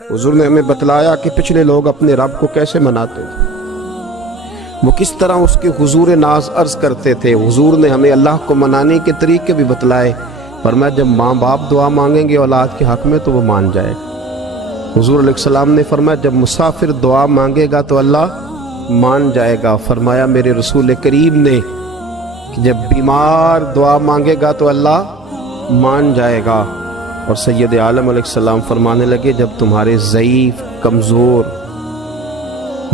हुजूर ने हमें बतलाया कि पिछले लोग अपने रब को कैसे मनाते थे, वो किस तरह उसके हुजूर नाज अर्ज करते थे। हुजूर ने हमें अल्लाह को मनाने के तरीके भी बतलाए। फरमाया जब माँ बाप दुआ मांगेंगे औलाद के हक में तो वो मान जाएगा। हुजूर अलैहिस्सलाम ने फरमाया जब मुसाफिर दुआ मांगेगा तो अल्लाह मान जाएगा। फरमाया मेरे रसूल करीम ने कि जब बीमार दुआ मांगेगा तो अल्लाह मान जाएगा। और सैयद आलम अलैहिस्सलाम फरमाने लगे जब तुम्हारे ज़ईफ, कमज़ोर,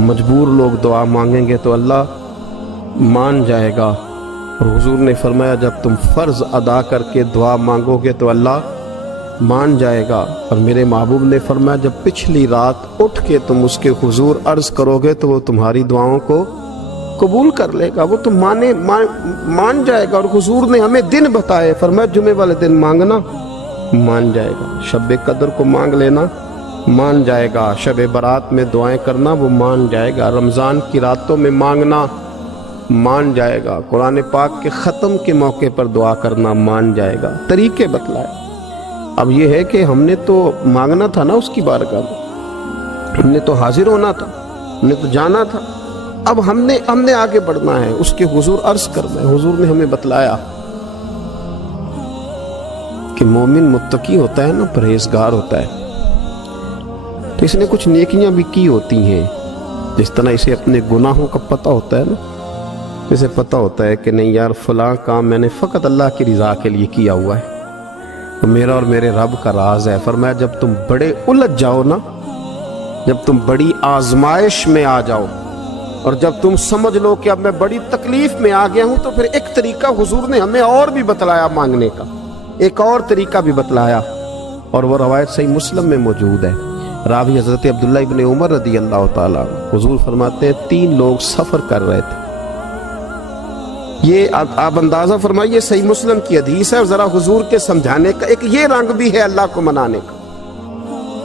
मजबूर लोग दुआ मांगेंगे तो अल्लाह मान जाएगा। और हुजूर ने फरमाया जब तुम फ़र्ज़ अदा करके दुआ मांगोगे तो अल्लाह मान जाएगा। और मेरे महबूब ने फरमाया जब पिछली रात उठ के तुम उसके हुजूर अर्ज़ करोगे तो वो तुम्हारी दुआओं को कबूल कर लेगा, वो तुम मान जाएगा। और हुजूर ने हमें दिन बताए, फरमाया जुमे वाले दिन मांगना मान जाएगा, शब कदर को मांग लेना मान जाएगा, शब बारात में दुआएं करना वो मान जाएगा, रमज़ान की रातों में मांगना मान जाएगा, कुरान पाक के ख़त्म के मौके पर दुआ करना मान जाएगा। तरीके बतलाए। अब ये है कि हमने तो मांगना था ना उसकी बारगाह में, हमने तो हाजिर होना था, हमने तो जाना था। अब हमने आगे बढ़ना है, उसके हुजूर अर्ज़ करना है। हुजूर ने हमें बतलाया कि मोमिन मुत्तकी होता है ना, परहेजगार होता है, तो इसने कुछ नेकियां भी की होती हैं। जिस तरह इसे अपने गुनाहों का पता होता है ना, इसे पता होता है कि नहीं यार फलां काम मैंने फ़कत अल्लाह की रज़ा के लिए किया हुआ है, तो मेरा और मेरे रब का राज है। फरमाया जब तुम बड़े उलझ जाओ ना, जब तुम बड़ी आजमाइश में आ जाओ और जब तुम समझ लो कि अब मैं बड़ी तकलीफ में आ गया हूं, तो फिर एक तरीका हुजूर ने हमें और भी बतलाया मांगने का, एक और तरीका भी बतलाया। और वो रवायत सही मुस्लिम में मौजूद है। रावी हजरत अब्दुल्ला इब्न उमर रदी अल्लाह ताला, हुजूर फरमाते हैं 3 लोग सफर कर रहे थे। ये आप अंदाजा फरमाइए, सही मुस्लिम की हदीस है। और जरा हुजूर के समझाने का एक ये रंग भी है अल्लाह को मनाने का,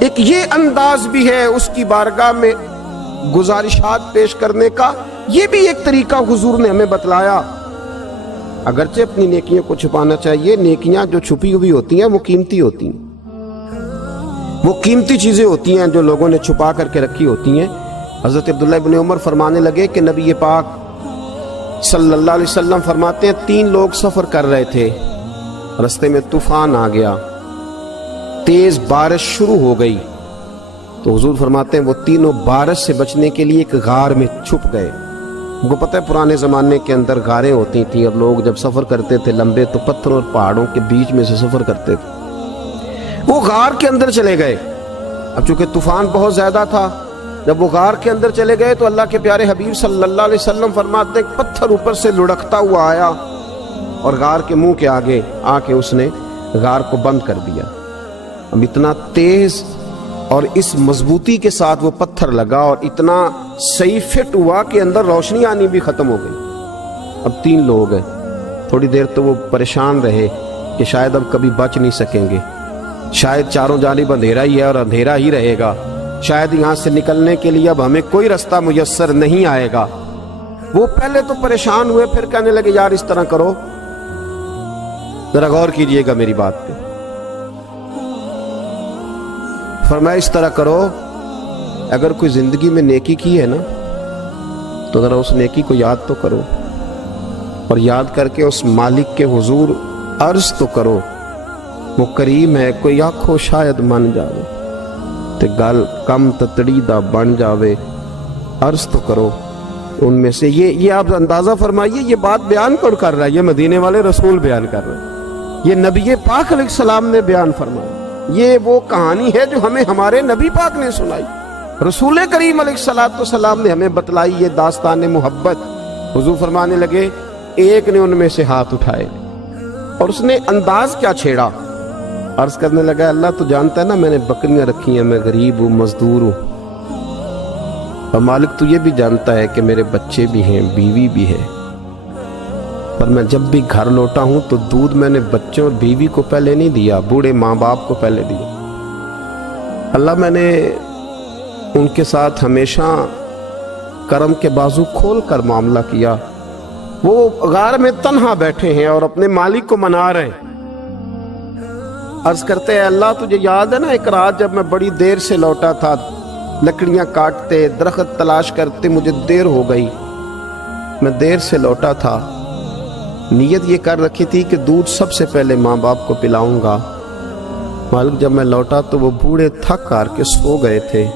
एक ये अंदाज भी है उसकी बारगाह में गुजारिशात पेश करने का। ये भी एक तरीका हुजूर ने हमें बतलाया। अगरचे अपनी नेकियों को छुपाना चाहिए, नेकियां जो छुपी हुई होती हैं वो कीमती होती हैं, वो कीमती चीजें होती हैं जो लोगों ने छुपा करके रखी होती हैं। हजरत अब्दुल्ला इब्न उमर फरमाने लगे कि नबी पाक सल्लल्लाहु अलैहि वसल्लम फरमाते हैं 3 लोग सफर कर रहे थे, रास्ते में तूफान आ गया, तेज बारिश शुरू हो गई, तो हुजूर फरमाते हैं वो तीनों बारिश से बचने के लिए एक गार में छुप गए। उनको पता है पुराने ज़माने के अंदर गारें होती थी और लोग जब सफ़र करते थे लंबे तो पत्थरों और पहाड़ों के बीच में से सफ़र करते थे। वो गार के अंदर चले गए। अब चूंकि तूफान बहुत ज़्यादा था, जब वो गार के अंदर चले गए तो अल्लाह के प्यारे हबीब सल्लल्लाहु अलैहि वसल्लम फरमाते हैं पत्थर ऊपर से लुढ़कता हुआ आया और गार के मुंह के आगे आके उसने गार को बंद कर दिया। अब इतना तेज और इस मजबूती के साथ वो पत्थर लगा और इतना सही फिट हुआ कि अंदर रोशनी आनी भी खत्म हो गई। अब 3 लोग हैं। थोड़ी देर तो वो परेशान रहे कि शायद अब कभी बच नहीं सकेंगे, शायद चारों जानिब अंधेरा ही है और अंधेरा ही रहेगा, शायद यहाँ से निकलने के लिए अब हमें कोई रास्ता मुयस्सर नहीं आएगा। वो पहले तो परेशान हुए, फिर कहने लगे यार इस तरह करो, जरा गौर कीजिएगा मेरी बात पे। फरमाया इस तरह करो, अगर कोई जिंदगी में नेकी की है ना तो जरा उस नेकी को याद तो करो और याद करके उस मालिक के हुजूर अर्ज तो करो, वो करीम है, कोई आखो शायद मन जावे ते गल कम ततड़ी दा बन जावे, अर्ज तो करो उनमें से। ये आप अंदाजा फरमाइए, ये बात बयान कौन कर रहा है? ये मदीने वाले रसूल बयान कर रहे हैं, ये नबी पाक अलैहिस्सलाम ने बयान फरमाया। ये वो कहानी है जो हमें हमारे नबी पाक ने सुनाई, रसूल करीम अलैहिस्सलाम ने हमें बतलाई, ये दास्तान मोहब्बत। हुजूर फरमाने लगे एक ने उनमें से हाथ उठाए और उसने अंदाज क्या छेड़ा, अर्ज करने लगा अल्लाह तो जानता है ना मैंने बकरियां रखी हैं, मैं गरीब हूँ, मजदूर हूँ, और मालिक तू ये भी जानता है कि मेरे बच्चे भी हैं, बीवी भी है, पर मैं जब भी घर लौटा हूं तो दूध मैंने बच्चों और बीवी को पहले नहीं दिया, बूढ़े माँ बाप को पहले दिया। अल्लाह मैंने उनके साथ हमेशा करम के बाजू खोल कर मामला किया। वो गार में तन्हा बैठे हैं और अपने मालिक को मना रहे हैं। अर्ज करते हैं अल्लाह तुझे याद है ना एक रात जब मैं बड़ी देर से लौटा था, लकड़ियां काटते दरख्त तलाश करते मुझे देर हो गई, मैं देर से लौटा था, नीयत ये कर रखी थी कि दूध सबसे पहले माँ बाप को पिलाऊंगा। मालिक जब मैं लौटा तो वो बूढ़े थक हार के सो गए थे।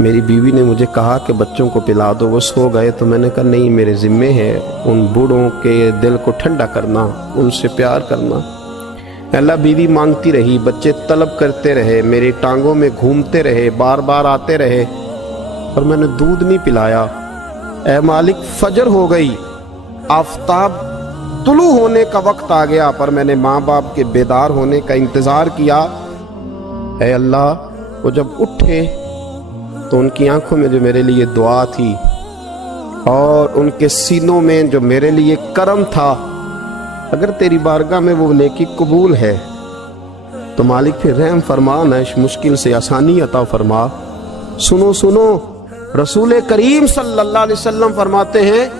मेरी बीवी ने मुझे कहा कि बच्चों को पिला दो, वो सो गए। तो मैंने कहा नहीं, मेरे जिम्मे है उन बूढ़ों के दिल को ठंडा करना, उनसे प्यार करना। अल्लाह बीवी मांगती रही, बच्चे तलब करते रहे, मेरी टांगों में घूमते रहे, बार बार आते रहे, और मैंने दूध नहीं पिलाया। ऐ मालिक फजर हो गई, आफताब तुलू होने का वक्त आ गया, पर मैंने माँ बाप के बेदार होने का इंतजार किया। ऐ अल्लाह, वो जब उठे तो उनकी आंखों में जो मेरे लिए दुआ थी और उनके सीनों में जो मेरे लिए करम था, अगर तेरी बारगाह में वो नेकी कबूल है तो मालिक फिर रहम फरमा, न इस मुश्किल से आसानी अता फरमा। सुनो सुनो, रसूल करीम सल्लल्लाहु अलैहि वसल्लम फरमाते हैं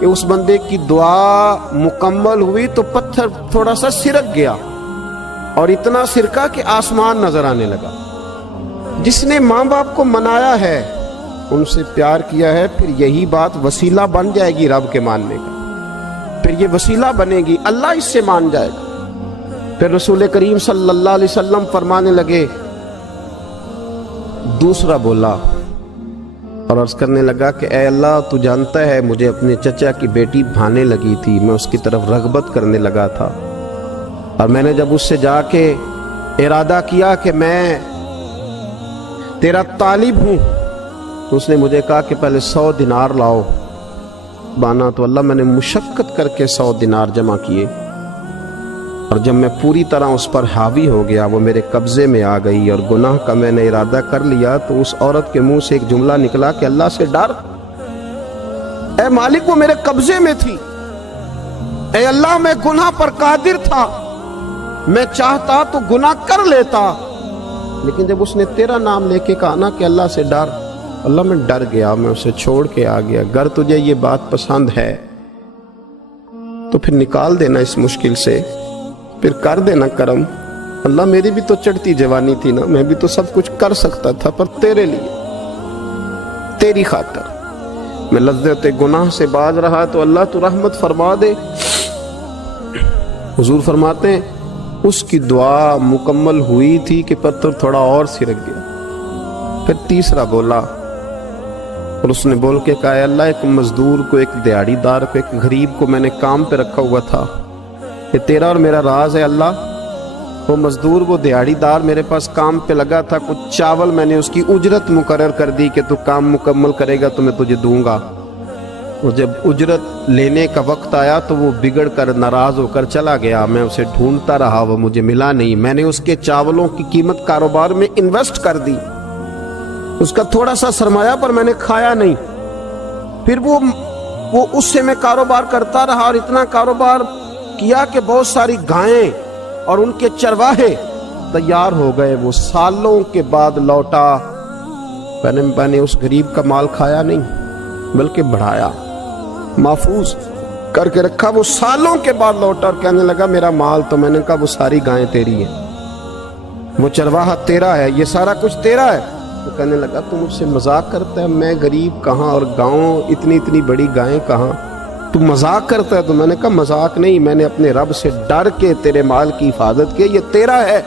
कि उस बंदे की दुआ मुकम्मल हुई तो पत्थर थोड़ा सा सिरक गया, और इतना सिरका कि आसमान नजर आने लगा। जिसने माँ बाप को मनाया है, उनसे प्यार किया है, फिर यही बात वसीला बन जाएगी रब के मानने का, फिर ये वसीला बनेगी, अल्लाह इससे मान जाएगा। फिर रसूल करीम सल्लल्लाहु अलैहि वसल्लम फरमाने लगे, दूसरा बोला और अर्ज करने लगा कि ऐ अल्लाह, तू जानता है मुझे अपने चचा की बेटी भाने लगी थी, मैं उसकी तरफ रगबत करने लगा था, और मैंने जब उससे जाके इरादा किया कि मैं तेरा तालिब हूं, तो उसने मुझे कहा कि पहले 100 दिनार लाओ बाना। तो अल्लाह, मैंने मुशक्कत करके 100 दिनार जमा किए, और जब मैं पूरी तरह उस पर हावी हो गया, वो मेरे कब्जे में आ गई और गुनाह का मैंने इरादा कर लिया, तो उस औरत के मुंह से एक जुमला निकला कि अल्लाह से डर। ऐ मालिक, वो मेरे कब्जे में थी। ऐ अल्लाह, मैं गुनाह पर कादिर था, मैं चाहता तो गुनाह कर लेता, लेकिन जब उसने तेरा नाम लेके कहा ना कि अल्लाह से डर, अल्लाह मैं डर गया, मैं उसे छोड़ के आ गया। अगर तुझे ये बात पसंद है तो फिर निकाल देना इस मुश्किल से, फिर कर देना करम। अल्लाह, मेरी भी तो चढ़ती जवानी थी ना, मैं भी तो सब कुछ कर सकता था, पर तेरे लिए, तेरी खातर मैं लज्जत गुनाह से बाज रहा, तो अल्लाह तू रहमत फरमा दे। हुजूर फरमाते हैं उसकी दुआ मुकम्मल हुई थी कि पत्थर थोड़ा और सिरक गया। फिर तीसरा बोला और उसने बोल के कहा, अल्लाह, एक मजदूर को, एक दिहाड़ीदार को, एक गरीब को मैंने काम पे रखा हुआ था, ये तेरा और मेरा राज है अल्लाह। वो मजदूर, वो दिहाड़ीदार मेरे पास काम पे लगा था, कुछ चावल मैंने उसकी उजरत मुकर्रर कर दी कि तू काम मुकम्मल करेगा तो मैं तुझे दूंगा। वो जब उजरत लेने का वक्त आया तो वो बिगड़ कर नाराज होकर चला गया। मैं उसे ढूंढता रहा, वो मुझे मिला नहीं। मैंने उसके चावलों की कीमत कारोबार में इन्वेस्ट कर दी, उसका थोड़ा सा सरमाया, पर मैंने खाया नहीं। फिर वो उससे मैं कारोबार करता रहा, और इतना कारोबार किया कि बहुत सारी गायें और उनके चरवाहे तैयार हो गए। वो सालों के बाद लौटा, मैंने उस गरीब का माल खाया नहीं, बल्कि बढ़ाया, महफूज करके रखा। वो सालों के बाद लौटा और कहने लगा, मेरा माल, तो मैंने कहा वो सारी गायें तेरी है, वो चरवाहा तेरा है, ये सारा कुछ तेरा है। तो कहने लगा, तू मुझसे मजाक करता है, मैं गरीब कहाँ और गाँव इतनी इतनी बड़ी गायें कहाँ, तू मजाक करता है। तो मैंने कहा मजाक नहीं, मैंने अपने रब से डर के तेरे माल की हिफाजत की, ये तेरा है।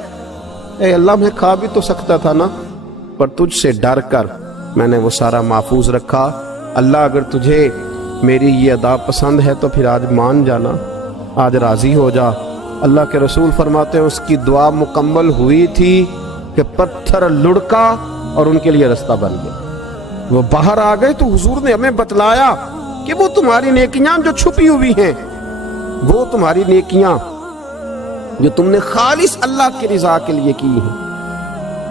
ए अल्लाह, मैं खा भी तो सकता था ना, पर तुझसे डर कर मैंने वो सारा महफूज रखा। अल्लाह, अगर तुझे मेरी ये अदा पसंद है तो फिर आज मान जाना, आज राजी हो जा। अल्लाह के रसूल फरमाते हैं उसकी दुआ मुकम्मल हुई थी कि पत्थर लुढ़का और उनके लिए रास्ता बन गया। वो बाहर आ गए तो हुजूर ने हमें बतलाया कि वो तुम्हारी नेकियां जो छुपी हुई हैं, वो तुम्हारी नेकियां जो तुमने खालिस अल्लाह की रिजा के लिए की हैं,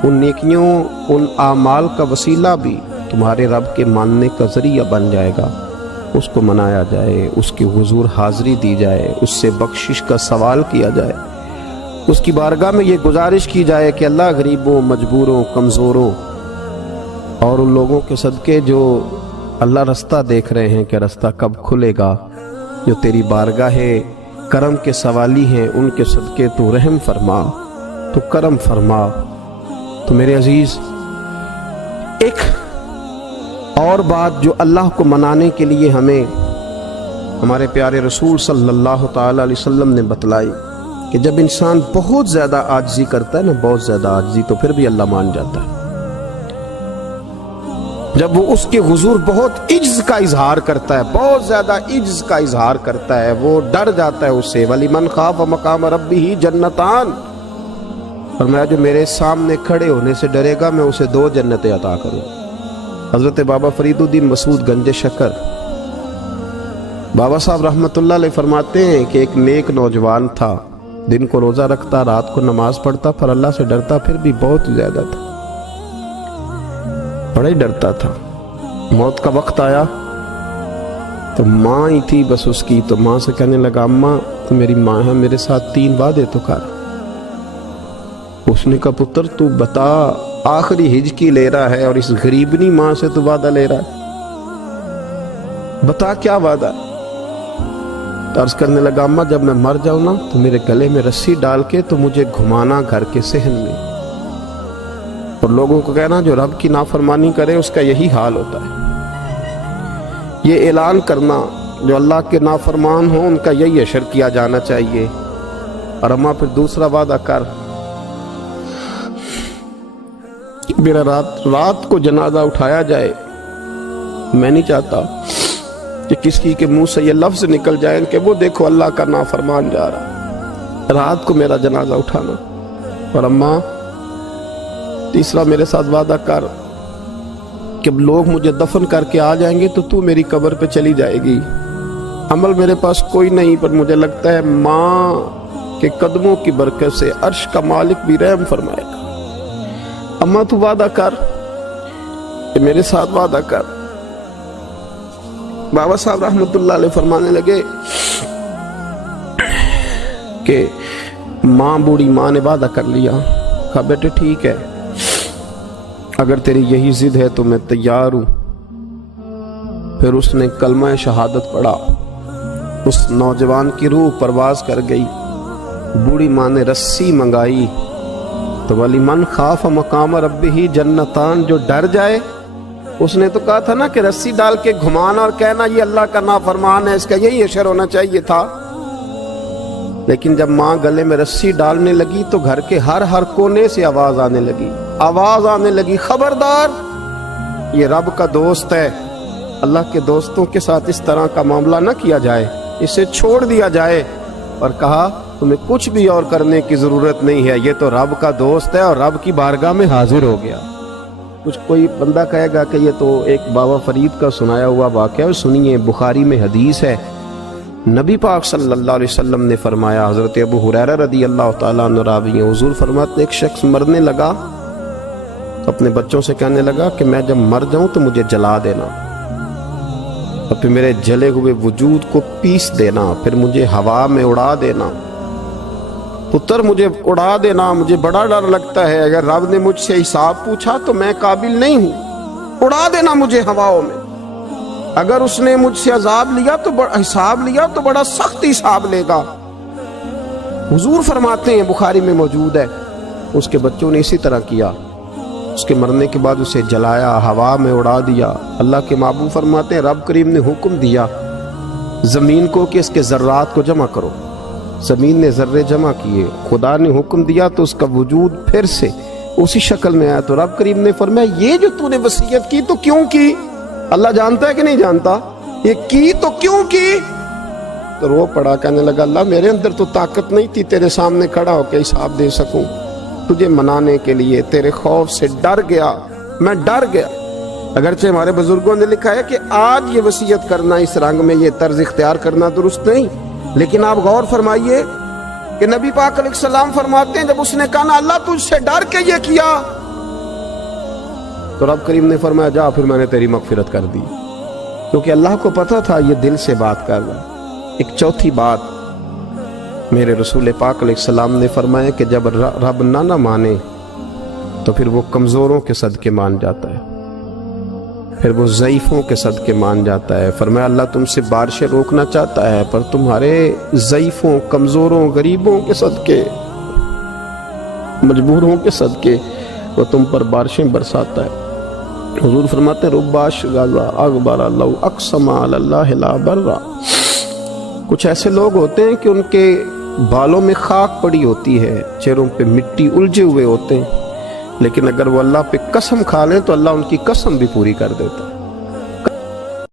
उन नेकियों, उन आमाल का वसीला भी तुम्हारे रब के मानने का जरिया बन जाएगा। उसको मनाया जाए, उसकी हुजूर हाजिरी दी जाए, उससे बख्शिश का सवाल किया जाए, उसकी बारगाह में ये गुजारिश की जाए कि अल्लाह गरीबों, मजबूरों, कमज़ोरों और उन लोगों के सदके जो अल्लाह रास्ता देख रहे हैं कि रास्ता कब खुलेगा, जो तेरी बारगाह کرم کے سوالی ہیں، ان کے صدقے تو رحم فرما، تو کرم فرما۔ تو میرے عزیز، ایک اور بات جو اللہ کو منانے کے لیے ہمیں ہمارے پیارے رسول صلی اللہ تعالی علیہ وسلم نے بتلائی کہ جب انسان بہت زیادہ عاجزی کرتا ہے نا، بہت زیادہ عاجزی، تو پھر بھی اللہ مان جاتا ہے۔ جب وہ اس کے حضور بہت عجز کا اظہار کرتا ہے، بہت زیادہ عجز کا اظہار کرتا ہے، وہ ڈر جاتا ہے اس سے۔ وَلِمَنْ خَافَ مَقَامَ رَبِّهِ جَنَّتَانِ، فرمایا جو میرے سامنے کھڑے ہونے سے ڈرے گا میں اسے 2 جنتیں عطا کروں۔ حضرت بابا فرید الدین مسعود گنج شکر بابا صاحب رحمۃ اللہ علیہ فرماتے ہیں کہ ایک نیک نوجوان تھا، دن کو روزہ رکھتا، رات کو نماز پڑھتا، پر اللہ سے ڈرتا پھر بھی بہت زیادہ تھا، بڑا ہی ڈرتا تھا۔ موت کا وقت آیا تو ماں ہی تھی بس اس کی، تو ماں سے کہنے لگا اماں تو میری ماں ہے، میرے ساتھ 3 وعدے تو کر۔ اس نے کہا پتر تو بتا، آخری ہجکی لے رہا ہے اور اس غریبنی ماں سے تو وعدہ لے رہا ہے، بتا کیا وعدہ ہے؟ عرض کرنے لگا اماں جب میں مر جاؤں نا تو میرے گلے میں رسی ڈال کے تو مجھے گھمانا گھر کے صحن میں، اور لوگوں کو کہنا جو رب کی نافرمانی کرے اس کا یہی حال ہوتا ہے۔ یہ اعلان کرنا جو اللہ کے نافرمان ہوں ان کا یہی اشر کیا جانا چاہیے۔ اور اماں پھر دوسرا وعدہ کر، میرا رات کو جنازہ اٹھایا جائے، میں نہیں چاہتا کہ کسی کے منہ سے یہ لفظ نکل جائیں کہ وہ دیکھو اللہ کا نافرمان جا رہا، رات کو میرا جنازہ اٹھانا۔ اور اماں تیسرا میرے ساتھ وعدہ کر کہ لوگ مجھے دفن کر کے آ جائیں گے تو میری قبر پہ چلی جائے گی، عمل میرے پاس کوئی نہیں، پر مجھے لگتا ہے ماں کے قدموں کی برکت سے عرش کا مالک بھی رحم فرمائے گا۔ اماں تو وعدہ کر کہ میرے ساتھ وعدہ کر۔ بابا صاحب رحمت اللہ علیہ فرمانے لگے کہ ماں، بوڑھی ماں نے وعدہ کر لیا، کہا بیٹے ٹھیک ہے، اگر تیری یہی ضد ہے تو میں تیار ہوں۔ پھر اس نے کلمہ شہادت پڑھا، اس نوجوان کی روح پرواز کر گئی۔ بوڑھی ماں نے رسی منگائی تو وَلِمَنْ خَافَ مَقَامَ رَبِّهِ جَنَّتَانِ، جو ڈر جائے، اس نے تو کہا تھا نا کہ رسی ڈال کے گھمانا اور کہنا یہ اللہ کا نافرمان ہے، اس کا یہی اشر ہونا چاہیے تھا۔ لیکن جب ماں گلے میں رسی ڈالنے لگی تو گھر کے ہر کونے سے آواز آنے لگی، خبردار یہ رب کا دوست ہے، اللہ کے دوستوں کے ساتھ اس طرح کا معاملہ نہ کیا جائے، اسے چھوڑ دیا جائے۔ اور کہا تمہیں کچھ بھی اور کرنے کی ضرورت نہیں ہے، یہ تو رب کا دوست ہے اور رب کی بارگاہ میں حاضر ہو گیا۔ کچھ کوئی بندہ کہے گا کہ یہ تو ایک بابا فرید کا سنایا ہوا واقعہ ہے، سنیے، بخاری میں حدیث ہے، نبی پاک صلی اللہ علیہ وسلم نے فرمایا، حضرت ابو ہریرہ رضی اللہ تعالیٰ عنہ راوی ہیں، حضور فرماتے ایک شخص مرنے لگا تو اپنے بچوں سے کہنے لگا کہ میں جب مر جاؤں تو مجھے جلا دینا، اور پھر میرے جلے ہوئے وجود کو پیس دینا، پھر مجھے ہوا میں اڑا دینا۔ پتر مجھے اڑا دینا، مجھے بڑا ڈر لگتا ہے، اگر رب نے مجھ سے حساب پوچھا تو میں قابل نہیں ہوں، اڑا دینا مجھے ہواؤں میں۔ اگر اس نے مجھ سے عذاب لیا تو حساب لیا تو بڑا سخت حساب لے گا۔ حضور فرماتے ہیں، بخاری میں موجود ہے، اس کے بچوں نے اسی طرح کیا، اس کے مرنے کے بعد اسے جلایا، ہوا میں اڑا دیا۔ اللہ کے محبوب فرماتے ہیں رب کریم نے حکم دیا زمین کو کہ اس کے ذرات کو جمع کرو، زمین نے ذرے جمع کیے، خدا نے حکم دیا تو اس کا وجود پھر سے اسی شکل میں آیا۔ تو رب کریم نے فرمایا یہ جو تو نے وصیت کی تو کیوں کی؟ اللہ جانتا ہے کہ نہیں جانتا؟ یہ کی تو کیوں کی؟ تو رو پڑا، کہنے لگا اللہ میرے اندر تو طاقت نہیں تھی تیرے سامنے کھڑا ہو کے حساب دے سکوں، تجھے منانے کے لیے تیرے خوف سے ڈر گیا، میں ڈر گیا۔ اگرچہ ہمارے بزرگوں نے لکھا ہے کہ آج یہ وصیت کرنا، اس رنگ میں یہ طرز اختیار کرنا درست نہیں، لیکن آپ غور فرمائیے کہ نبی پاک علیہ السلام فرماتے ہیں جب اس نے کہا نا اللہ تجھ سے ڈر کے یہ کیا، تو رب کریم نے فرمایا جا پھر میں نے تیری مغفرت کر دی، کیونکہ اللہ کو پتا تھا یہ دل سے بات کر رہا ہے۔ ایک چوتھی بات میرے رسول پاک علیہ السلام نے فرمایا کہ جب رب نہ مانے تو پھر وہ کمزوروں کے صدقے مان جاتا ہے، پھر وہ ضعیفوں کے صدقے مان جاتا ہے۔ فرمایا اللہ تم سے بارشیں روکنا چاہتا ہے پر تمہارے ضعیفوں، کمزوروں، غریبوں کے صدقے، مجبوروں کے صدقے وہ تم پر بارشیں برساتا ہے۔ حضور فرماتے ہیں رب اشغال اغبر لو اقسم علی اللہ لا برا، کچھ ایسے لوگ ہوتے ہیں کہ ان کے بالوں میں خاک پڑی ہوتی ہے، چہروں پہ مٹی الجھے ہوئے ہوتے ہیں، لیکن اگر وہ اللہ پہ قسم کھا لیں تو اللہ ان کی قسم بھی پوری کر دیتا ہے۔